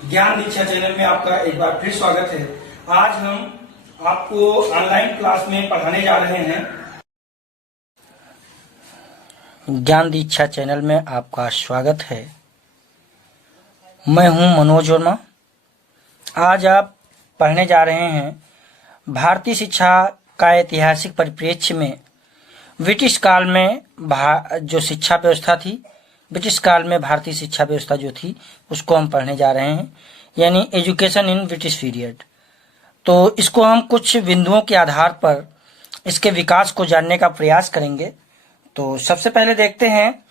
ज्ञान दीक्षा चैनल में आपका एक बार फिर स्वागत है। आज हम आपको ऑनलाइन क्लास में पढ़ाने जा रहे हैं। ज्ञान दीक्षा चैनल में आपका स्वागत है। मैं हूं मनोज वर्मा। आज आप पढ़ने जा रहे हैं भारतीय शिक्षा का ऐतिहासिक परिप्रेक्ष्य में ब्रिटिश काल में जो शिक्षा व्यवस्था थी, ब्रिटिश काल में भारतीय शिक्षा व्यवस्था जो थी उसको हम पढ़ने जा रहे हैं, यानी एजुकेशन इन ब्रिटिश पीरियड। तो इसको हम कुछ बिंदुओं के आधार पर इसके विकास को जानने का प्रयास करेंगे। तो सबसे पहले देखते हैं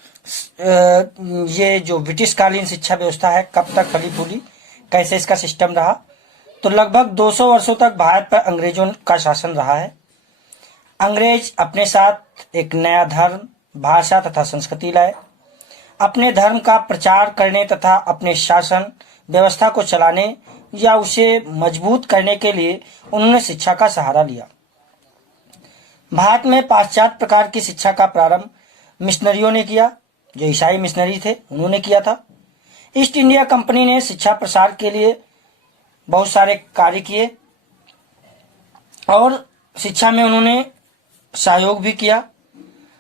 ये जो ब्रिटिश कालीन शिक्षा व्यवस्था है कब तक फली फूली, कैसे इसका सिस्टम रहा। तो लगभग 200 वर्षों तक भारत पर अंग्रेजों का शासन रहा है। अंग्रेज अपने साथ एक नया धर्म, भाषा तथा संस्कृति लाए। अपने धर्म का प्रचार करने तथा अपने शासन व्यवस्था को चलाने या उसे मजबूत करने के लिए उन्होंने शिक्षा का सहारा लिया। भारत में पाश्चात्य प्रकार की शिक्षा का प्रारंभ मिशनरियों ने किया, जो ईसाई मिशनरी थे उन्होंने किया था। ईस्ट इंडिया कंपनी ने शिक्षा प्रसार के लिए बहुत सारे कार्य किए और शिक्षा में उन्होंने सहयोग भी किया।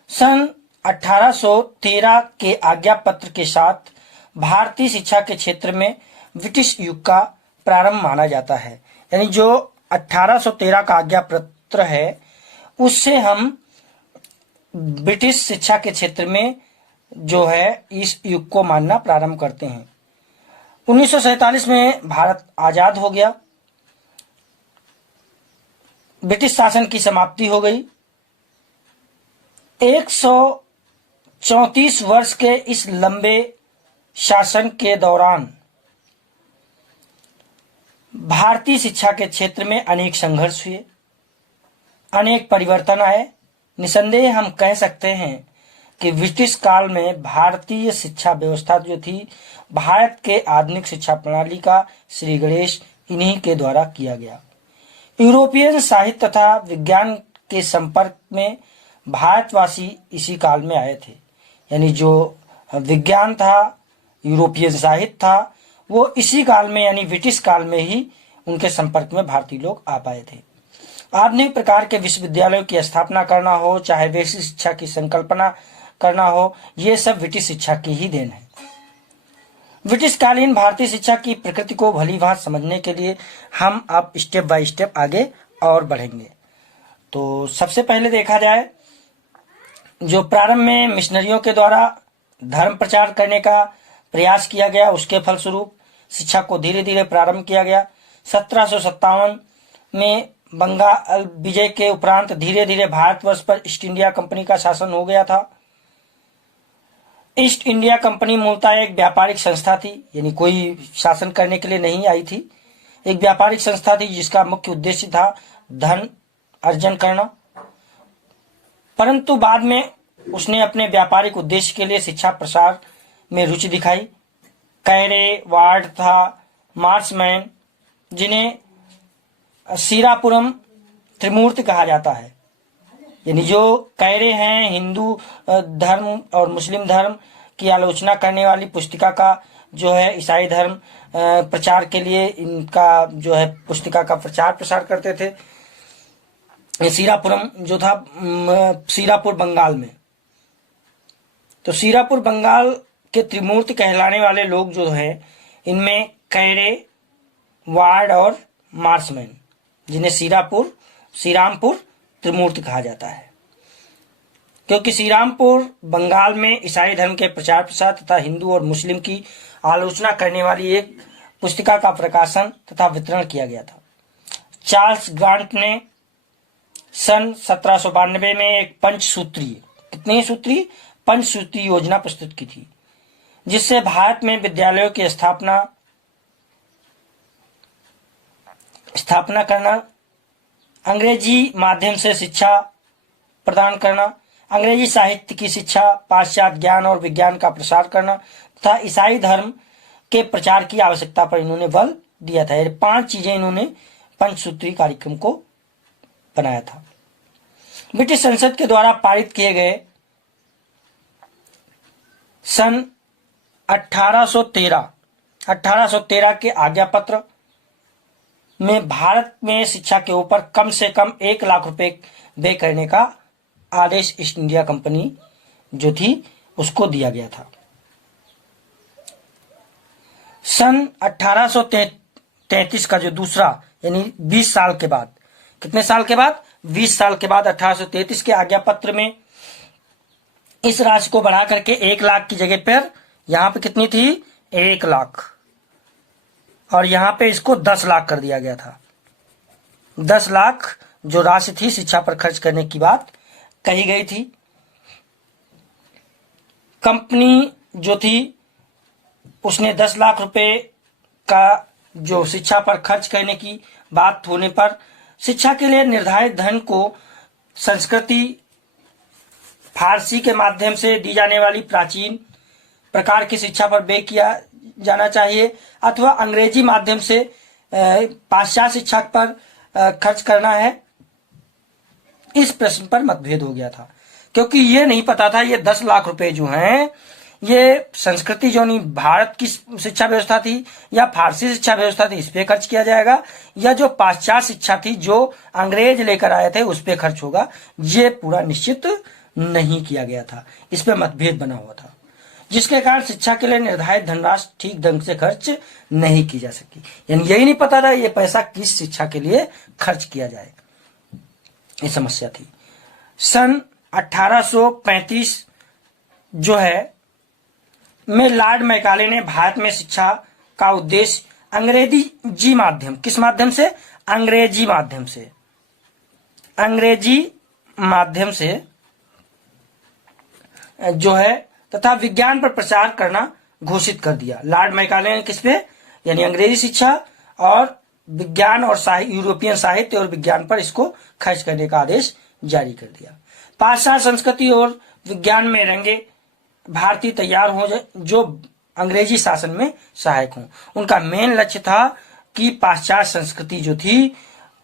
सन 1813 के आज्ञा पत्र के साथ भारतीय शिक्षा के क्षेत्र में ब्रिटिश युग का प्रारंभ माना जाता है। यानी जो 1813 का आज्ञा पत्र है उससे हम ब्रिटिश शिक्षा के क्षेत्र में जो है इस युग को मानना प्रारंभ करते हैं। 1947 में भारत आजाद हो गया, ब्रिटिश शासन की समाप्ति हो गई। 134 वर्ष के इस लंबे शासन के दौरान भारतीय शिक्षा के क्षेत्र में अनेक संघर्ष हुए, अनेक परिवर्तन आए। निसंदेह हम कह सकते हैं कि ब्रिटिश काल में भारतीय शिक्षा व्यवस्था जो थी भारत के आधुनिक शिक्षा प्रणाली का श्री गणेश इन्हीं के द्वारा किया गया। यूरोपियन साहित्य तथा विज्ञान के संपर्क में भारतवासी इसी काल में आए थे। यानी जो विज्ञान था, यूरोपियन साहित्य था, वो इसी काल में यानी ब्रिटिश काल में ही उनके संपर्क में भारतीय लोग आ पाए थे। आधुनिक प्रकार के विश्वविद्यालयों की स्थापना करना हो, चाहे वैश्विक शिक्षा की संकल्पना करना हो, ये सब ब्रिटिश शिक्षा की ही देन है। ब्रिटिश कालीन भारतीय शिक्षा की प्रकृति को भली भांति समझने के लिए हम अब स्टेप बाय स्टेप आगे और बढ़ेंगे। तो सबसे पहले देखा जाए, जो प्रारंभ में मिशनरियों के द्वारा धर्म प्रचार करने का प्रयास किया गया, उसके फलस्वरूप शिक्षा को धीरे धीरे प्रारंभ किया गया। 1757 में बंगाल विजय के उपरांत धीरे धीरे भारतवर्ष पर ईस्ट इंडिया कंपनी का शासन हो गया था। ईस्ट इंडिया कंपनी मूलतः एक व्यापारिक संस्था थी, यानी कोई शासन करने के लिए नहीं आई थी। एक व्यापारिक संस्था थी जिसका मुख्य उद्देश्य था धन अर्जन करना, परंतु बाद में उसने अपने व्यापारिक उद्देश्य के लिए शिक्षा प्रसार में रुचि दिखाई। कैरे, वार्ड था, मार्समैन, जिन्हें सीरापुरम त्रिमूर्ति कहा जाता है, यानी जो कैरे हैं हिंदू धर्म और मुस्लिम धर्म की आलोचना करने वाली पुस्तिका का जो है ईसाई धर्म प्रचार के लिए इनका जो है पुस्तिका का प्रचार प्रसार करते थे। सीरापुरम जो था सीरापुर बंगाल में, तो सीरापुर बंगाल के त्रिमूर्ति कहलाने वाले लोग जो हैं इनमें कैरे, वार्ड और मार्समैन, जिन्हें श्रीरामपुर त्रिमूर्ति कहा जाता है, क्योंकि श्रीरामपुर बंगाल में ईसाई धर्म के प्रचार प्रसार तथा हिंदू और मुस्लिम की आलोचना करने वाली एक पुस्तिका का प्रकाशन तथा वितरण किया गया था। चार्ल्स ग्रांट ने सन 1792 में एक पंचसूत्री योजना प्रस्तुत की थी, जिससे भारत में विद्यालयों की स्थापना करना, अंग्रेजी माध्यम से शिक्षा प्रदान करना, अंग्रेजी साहित्य की शिक्षा, पाश्चात्य ज्ञान और विज्ञान का प्रसार करना तथा ईसाई धर्म के प्रचार की आवश्यकता पर इन्होंने बल दिया था। ये 5 चीजें इन्होंने पंचसूत्री कार्यक्रम को बनाया था। ब्रिटिश संसद के द्वारा पारित किए गए सन 1813 1813 के आज्ञा पत्र में भारत में शिक्षा के ऊपर कम से कम 1 लाख रुपए व्यय करने का आदेश ईस्ट इंडिया कंपनी जो थी उसको दिया गया था। सन 1833 का जो दूसरा यानी 20 साल के बाद, कितने साल के बाद, 20 साल के बाद 1833 के आज्ञा पत्र में इस राशि को बढ़ा करके 1 लाख की जगह पर यहां पे कितनी थी, 1 लाख, और यहां पे इसको 10 लाख कर दिया गया था। 10 लाख जो राशि थी शिक्षा पर खर्च करने की बात कही गई थी। कंपनी जो थी उसने 10 लाख रुपए का जो शिक्षा पर खर्च करने की बात होने पर शिक्षा के लिए निर्धारित धन को संस्कृति, फारसी के माध्यम से दी जाने वाली प्राचीन प्रकार की शिक्षा पर व्यय किया जाना चाहिए अथवा अंग्रेजी माध्यम से पाश्चात्य शिक्षा पर खर्च करना है। इस प्रश्न पर मतभेद हो गया था, क्योंकि ये नहीं पता था ये 10 लाख रुपए जो हैं ये संस्कृति जो नहीं भारत की शिक्षा व्यवस्था थी या फारसी शिक्षा व्यवस्था थी इस पे खर्च किया जाएगा, या जो पाश्चात्य शिक्षा थी जो अंग्रेज लेकर आए थे उस पे खर्च होगा। ये पूरा निश्चित नहीं किया गया था, इस पे मतभेद बना हुआ था, जिसके कारण शिक्षा के लिए निर्धारित धनराशि ठीक ढंग से खर्च नहीं की जा सकी। यानी यही नहीं पता था ये पैसा किस शिक्षा के लिए खर्च किया जाए, ये समस्या थी। सन 1835 जो है में लॉर्ड मैकाले ने भारत में शिक्षा का उद्देश्य अंग्रेजी माध्यम, किस माध्यम से, अंग्रेजी माध्यम से जो है तथा विज्ञान पर प्रचार करना घोषित कर दिया। लॉर्ड मैकाले ने किस पे, यानी अंग्रेजी शिक्षा और विज्ञान और यूरोपियन साहित्य और विज्ञान पर इसको खर्च करने का आदेश जारी कर दिया। पाश्चात्य संस्कृति और विज्ञान में रंगे भारतीय तैयार हो जाए जो अंग्रेजी शासन में सहायक हों। उनका मेन लक्ष्य था कि पाश्चात्य संस्कृति जो थी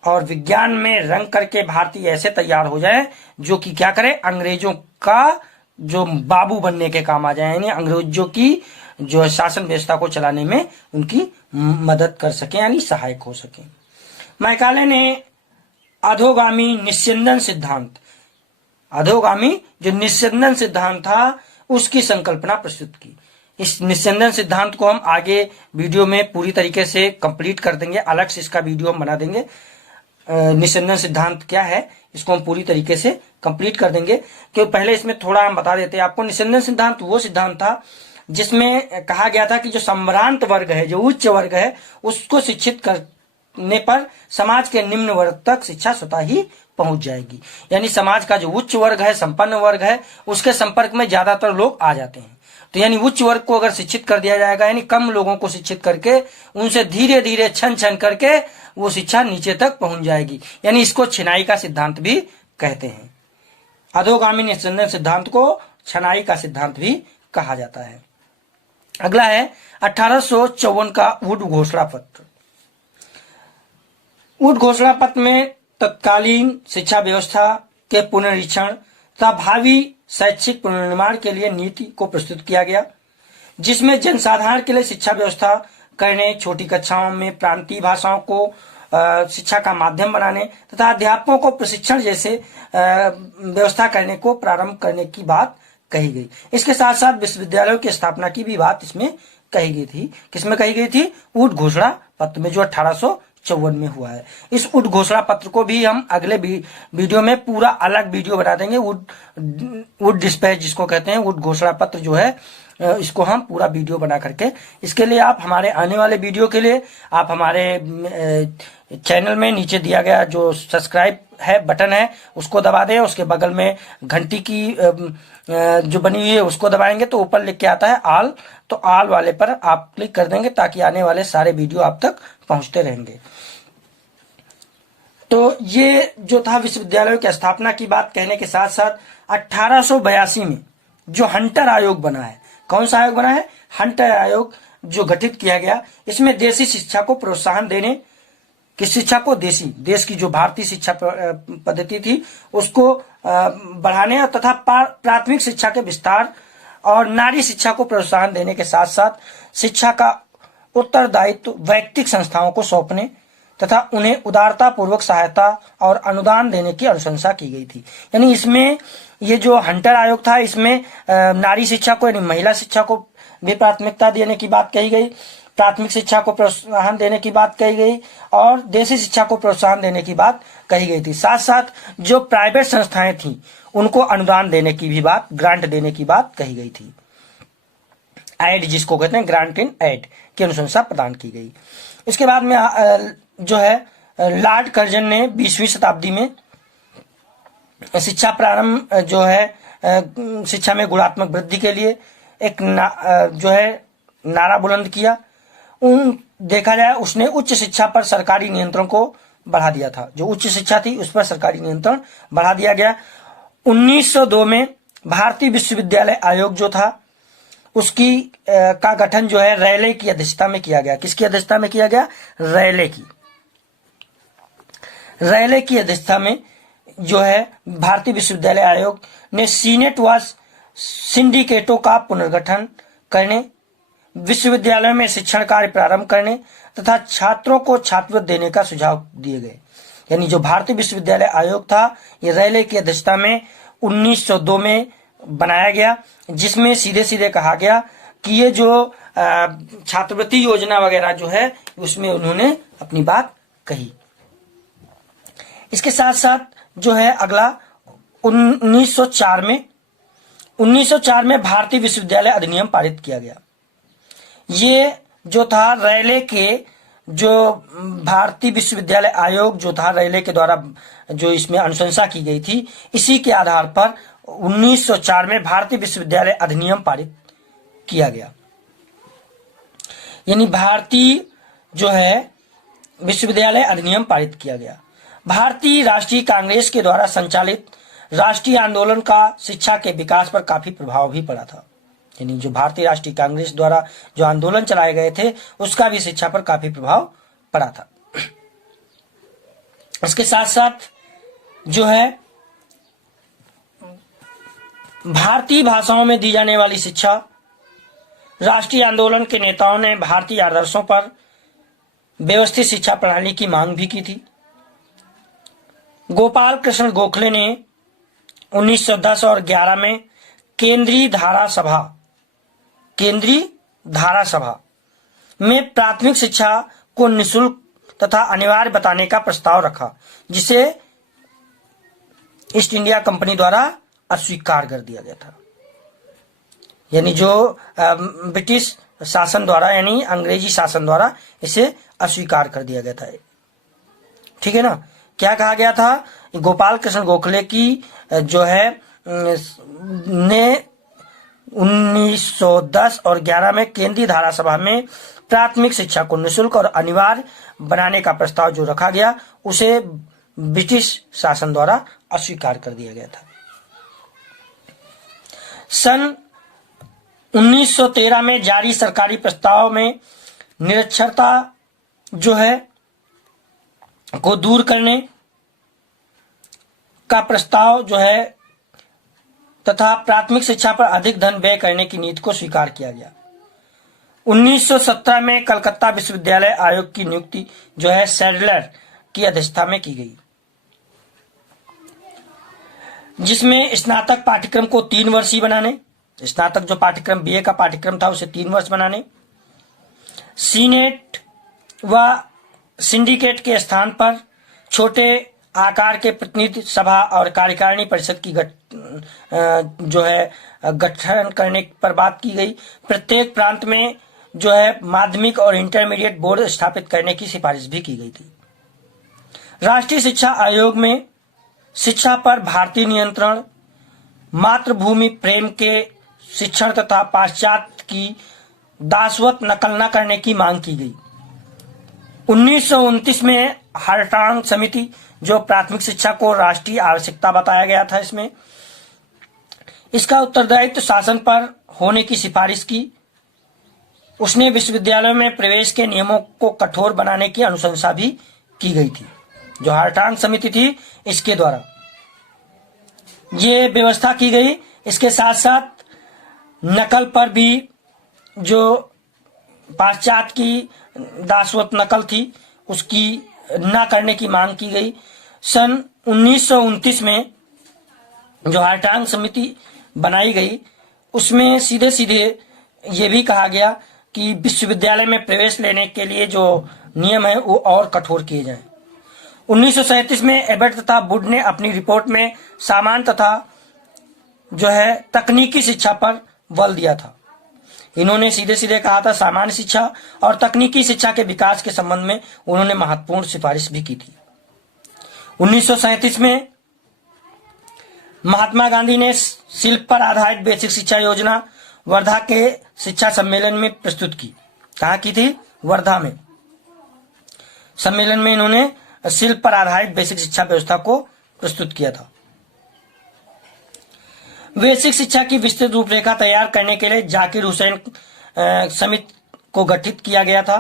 और विज्ञान में रंग करके भारतीय ऐसे तैयार हो जाए जो कि क्या करे, अंग्रेजों का जो बाबू बनने के काम आ जाए, यानी अंग्रेजों की जो शासन व्यवस्था को चलाने में उनकी मदद कर सके, यानी सहायक हो सके। मैकाले ने अधोगामी निस्यंदन सिद्धांत, अधोगामी जो निस्यंदन सिद्धांत था उसकी संकल्पना प्रस्तुत की। इस निस्यंदन सिद्धांत को हम आगे वीडियो में पूरी तरीके से कंप्लीट कर देंगे, अलग से इसका वीडियो हम बना देंगे। निस्यंदन सिद्धांत क्या है इसको हम पूरी तरीके से कंप्लीट कर देंगे, क्योंकि पहले इसमें थोड़ा हम बता देते हैं आपको। निस्यंदन सिद्धांत वो सिद्धांत था जिसमें कहा गया था कि जो संभ्रांत वर्ग है, जो उच्च वर्ग है, उसको शिक्षित करने पर समाज के निम्न वर्ग तक शिक्षा स्वतः ही पहुंच जाएगी। यानी समाज का जो उच्च वर्ग है, संपन्न वर्ग है, उसके संपर्क में ज्यादातर लोग आ जाते हैं। तो यानी उच्च वर्ग को अगर शिक्षित कर दिया जाएगा, यानी कम लोगों को शिक्षित करके उनसे धीरे धीरे छन छन करके वो शिक्षा नीचे तक पहुंच जाएगी। यानी इसको छिनाई का सिद्धांत भी कहते हैं। अधोगामी निस्यंदन सिद्धांत को छनाई का सिद्धांत भी कहा जाता है। अगला है 1854 का वुड घोषणा पत्र। वुड घोषणा पत्र में तत्कालीन शिक्षा व्यवस्था के पुनरीक्षण तथा भावी शैक्षिक पुनर्निर्माण के लिए नीति को प्रस्तुत किया गया, जिसमें जनसाधारण के लिए शिक्षा व्यवस्था करने, छोटी कक्षाओं में प्रांतीय भाषाओं को शिक्षा का माध्यम बनाने तथा अध्यापकों को प्रशिक्षण जैसे व्यवस्था करने को प्रारंभ करने की बात कही गई। इसके साथ साथ विश्वविद्यालयों की स्थापना की भी बात इसमें कही गई थी। किसमें कही गई थी? वुड घोषणा पत्र में, जो 1854 में हुआ है। इस वुड घोषणा पत्र को भी हम अगले वीडियो में पूरा अलग वीडियो बना देंगे। वुड डिस्पैच जिसको कहते हैं, वुड घोषणा पत्र जो है, इसको हम पूरा वीडियो बना करके, इसके लिए आप हमारे आने वाले वीडियो के लिए आप हमारे चैनल में नीचे दिया गया जो सब्सक्राइब है बटन है उसको दबा दें, उसके बगल में घंटी की जो बनी हुई है उसको दबाएंगे तो ऊपर लिख के आता है ऑल, तो ऑल वाले पर आप क्लिक कर देंगे ताकि आने वाले सारे वीडियो आप तक पहुंचते रहेंगे। तो ये जो था विश्वविद्यालयों की स्थापना की बात कहने के साथ साथ 1882 में जो हंटर आयोग बना है, कौन सा आयोग बना है? हंटर आयोग जो गठित किया गया, इसमें देशी शिक्षा को प्रोत्साहन देने, किस शिक्षा को? देश की जो भारतीय शिक्षा पद्धति थी उसको बढ़ाने तथा प्राथमिक शिक्षा के विस्तार और नारी शिक्षा को प्रोत्साहन देने के साथ साथ शिक्षा का उत्तरदायित्व व्यक्तिगत संस्थाओं को सौंपने तथा उन्हें उदारता पूर्वक सहायता और अनुदान देने की अनुशंसा की गई थी। यानी इसमें ये जो हंटर आयोग था, इसमें नारी शिक्षा को यानी महिला शिक्षा को भी प्राथमिकता देने की बात कही गई, प्राथमिक शिक्षा को प्रोत्साहन देने की बात कही गई और देशी शिक्षा को प्रोत्साहन देने की बात कही गई थी। साथ साथ जो प्राइवेट संस्थाएं थी उनको अनुदान देने की भी बात, ग्रांट देने की बात कही गई थी। एड जिसको कहते हैं, ग्रांट इन एड की अनुशंसा प्रदान की गई। इसके बाद में जो है लॉर्ड कर्जन ने 20वीं शताब्दी में शिक्षा प्रारंभ जो है शिक्षा में गुणात्मक वृद्धि के लिए एक जो है नारा बुलंद किया। देखा जाए उसने उच्च शिक्षा पर सरकारी नियंत्रण को बढ़ा दिया था। जो उच्च शिक्षा थी उस पर सरकारी नियंत्रण बढ़ा दिया गया। 1902 में भारतीय विश्वविद्यालय आयोग जो था उसकी का गठन जो है रैले की अध्यक्षता में किया गया। किसकी अध्यक्षता में किया गया? रैले की अध्यक्षता में जो है भारतीय विश्वविद्यालय आयोग ने सीनेट व सिंडिकेटों का पुनर्गठन करने, विश्वविद्यालयों में शिक्षण कार्य प्रारंभ करने तथा छात्रों को छात्रवृत्ति देने का सुझाव दिए गए। यानी जो भारतीय विश्वविद्यालय आयोग था ये रैले की अध्यक्षता में 1902 में बनाया गया, जिसमें सीधे सीधे कहा गया कि ये जो छात्रवृत्ति योजना वगैरह जो है उसमें उन्होंने अपनी बात कही। इसके साथ साथ जो है अगला 1904 में भारतीय विश्वविद्यालय अधिनियम पारित किया गया। ये जो था रैले के जो भारतीय विश्वविद्यालय आयोग जो था रैले के द्वारा जो इसमें अनुशंसा की गई थी, इसी के आधार पर 1904 में भारतीय विश्वविद्यालय अधिनियम पारित किया गया। यानी भारतीय जो है विश्वविद्यालय अधिनियम पारित किया गया। भारतीय राष्ट्रीय कांग्रेस के द्वारा संचालित राष्ट्रीय आंदोलन का शिक्षा के विकास पर काफी प्रभाव भी पड़ा था। यानी जो भारतीय राष्ट्रीय कांग्रेस द्वारा जो आंदोलन चलाए गए थे उसका भी शिक्षा पर काफी प्रभाव पड़ा था। इसके साथ साथ जो है भारतीय भाषाओं में दी जाने वाली शिक्षा, राष्ट्रीय आंदोलन के नेताओं ने भारतीय आदर्शों पर व्यवस्थित शिक्षा प्रणाली की मांग भी की थी। गोपाल कृष्ण गोखले ने 1910 और 11 में केंद्रीय धारा सभा में प्राथमिक शिक्षा को निःशुल्क तथा अनिवार्य बताने का प्रस्ताव रखा, जिसे ईस्ट इंडिया कंपनी द्वारा अस्वीकार कर दिया गया था। यानी जो ब्रिटिश शासन द्वारा यानी अंग्रेजी शासन द्वारा इसे अस्वीकार कर दिया गया था। ठीक है ना। क्या कहा गया था? गोपाल कृष्ण गोखले की जो है ने 1910 और 11 में केंद्रीय धारा सभा में प्राथमिक शिक्षा को निःशुल्क और अनिवार्य बनाने का प्रस्ताव जो रखा गया उसे ब्रिटिश शासन द्वारा अस्वीकार कर दिया गया था। सन 1913 में जारी सरकारी प्रस्ताव में निरक्षरता जो है को दूर करने का प्रस्ताव जो है तथा प्राथमिक शिक्षा पर अधिक धन व्यय करने की नीति को स्वीकार किया गया। 1917 में कलकत्ता विश्वविद्यालय आयोग की नियुक्ति जो है सैडलर की अध्यक्षता में की गई, जिसमें स्नातक पाठ्यक्रम को 3 वर्षीय बनाने, स्नातक जो पाठ्यक्रम बीए का पाठ्यक्रम था उसे 3 वर्ष बनाने, सीनेट व सिंडिकेट के स्थान पर छोटे आकार के प्रतिनिधि सभा और कार्यकारिणी परिषद की जो है गठन करने पर बात की गई। प्रत्येक प्रांत में जो है माध्यमिक और इंटरमीडिएट बोर्ड स्थापित करने की सिफारिश भी की गई थी। राष्ट्रीय शिक्षा आयोग में शिक्षा पर भारतीय नियंत्रण, मातृभूमि प्रेम के शिक्षण तथा पाश्चात्य की दासवत नकल न करने की मांग की गई। 1929 में हार्टांग समिति जो प्राथमिक शिक्षा को राष्ट्रीय आवश्यकता बताया गया था, इसमें इसका उत्तरदायित्व शासन पर होने की सिफारिश की। उसने विश्वविद्यालयों में प्रवेश के नियमों को कठोर बनाने की अनुशंसा भी की गई थी। जो हार्टांग समिति थी इसके द्वारा ये व्यवस्था की गई। इसके साथ साथ नकल पर भी जो पाश्चात्य की दासवत नकल थी उसकी न करने की मांग की गई। सन 1929 में जो हार्टांग समिति बनाई गई उसमें सीधे सीधे ये भी कहा गया कि विश्वविद्यालय में प्रवेश लेने के लिए जो नियम है वो और कठोर किए जाएं। 1937 में एबट तथा वुड ने अपनी रिपोर्ट में सामान्य तथा जो है तकनीकी शिक्षा पर बल दिया था। इन्होंने सीधे सीधे कहा था सामान्य शिक्षा और तकनीकी शिक्षा के विकास के संबंध में उन्होंने महत्वपूर्ण सिफारिश भी की थी। 1937 में महात्मा गांधी ने शिल्प पर आधारित बेसिक शिक्षा योजना वर्धा के शिक्षा सम्मेलन में प्रस्तुत की। कहाँ की थी? वर्धा में। सम्मेलन में इन्होंने शिल्प पर आधारित बेसिक शिक्षा व्यवस्था को प्रस्तुत किया था। बेसिक शिक्षा की विस्तृत रूपरेखा तैयार करने के लिए जाकिर हुसैन समिति को गठित किया गया था।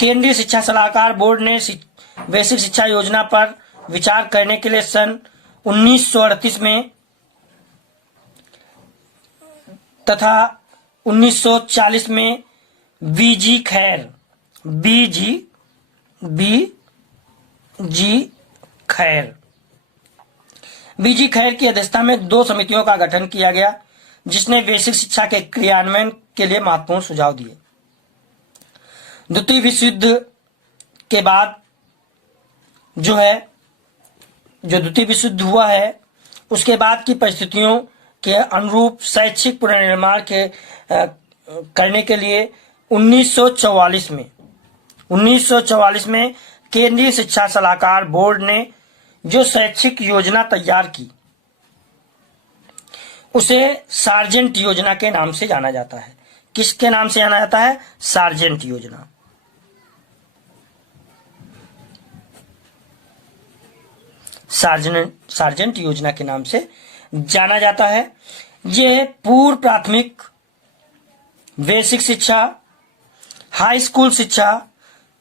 केंद्रीय शिक्षा सलाहकार बोर्ड ने बेसिक शिक्षा योजना पर विचार करने के लिए सन 1938 में तथा 1940 में बीजी खैर की अध्यक्षता में 2 समितियों का गठन किया गया जिसने बेसिक शिक्षा के क्रियान्वयन के लिए महत्वपूर्ण सुझाव दिए। द्वितीय विश्व युद्ध के बाद जो द्वितीय विश्व युद्ध हुआ है उसके बाद की परिस्थितियों के अनुरूप शैक्षिक पुनर्निर्माण करने के लिए 1944 में केंद्रीय शिक्षा सलाहकार बोर्ड ने जो शैक्षिक योजना तैयार की उसे सार्जेंट योजना के नाम से जाना जाता है। किसके नाम से जाना जाता है? सार्जेंट योजना। सार्जेंट योजना के नाम से जाना जाता है। यह पूर्व प्राथमिक, बेसिक शिक्षा, हाई स्कूल शिक्षा,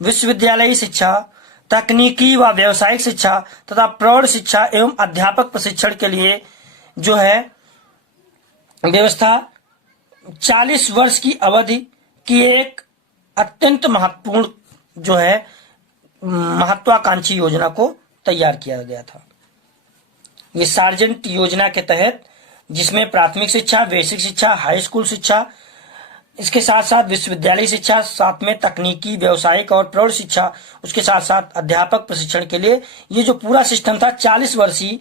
विश्वविद्यालयी शिक्षा, तकनीकी व व्यावसायिक शिक्षा तथा प्रौढ़ शिक्षा एवं अध्यापक प्रशिक्षण के लिए जो है व्यवस्था 40 वर्ष की अवधि की एक अत्यंत महत्वपूर्ण जो है महत्वाकांक्षी योजना को तैयार किया गया था। ये सार्जेंट योजना के तहत जिसमें प्राथमिक शिक्षा, बेसिक शिक्षा, हाई स्कूल शिक्षा, इसके साथ साथ विश्वविद्यालय शिक्षा, साथ में तकनीकी, व्यावसायिक और प्रौढ़ शिक्षा, उसके साथ साथ अध्यापक प्रशिक्षण के लिए ये जो पूरा सिस्टम था 40 वर्षीय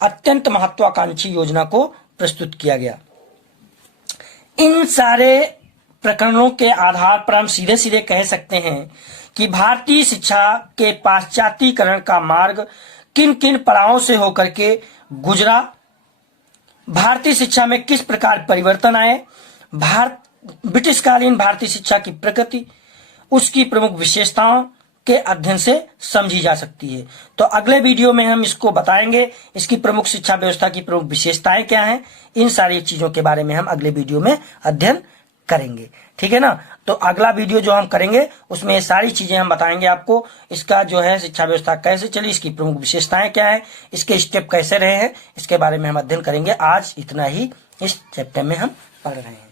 अत्यंत महत्वाकांक्षी योजना को प्रस्तुत किया गया। इन सारे प्रकरणों के आधार पर हम सीधे सीधे कह सकते हैं कि भारतीय शिक्षा के पाश्चात्यीकरण का मार्ग किन किन पड़ावों से होकर के गुजरा, भारतीय शिक्षा में किस प्रकार परिवर्तन आए, ब्रिटिशकालीन भारतीय शिक्षा की प्रकृति, उसकी प्रमुख विशेषताओं के अध्ययन से समझी जा सकती है। तो अगले वीडियो में हम इसको बताएंगे, इसकी प्रमुख शिक्षा व्यवस्था की प्रमुख विशेषताएं क्या हैं, इन सारी चीजों के बारे में हम अगले वीडियो में अध्ययन करेंगे। ठीक है ना? तो अगला वीडियो जो हम करेंगे उसमें ये सारी चीजें हम बताएंगे आपको, इसका जो है शिक्षा व्यवस्था कैसे चली, इसकी प्रमुख विशेषताएं क्या है, इसके स्टेप कैसे रहे हैं, इसके बारे में हम अध्ययन करेंगे। आज इतना ही इस चैप्टर में हम पढ़ रहे हैं।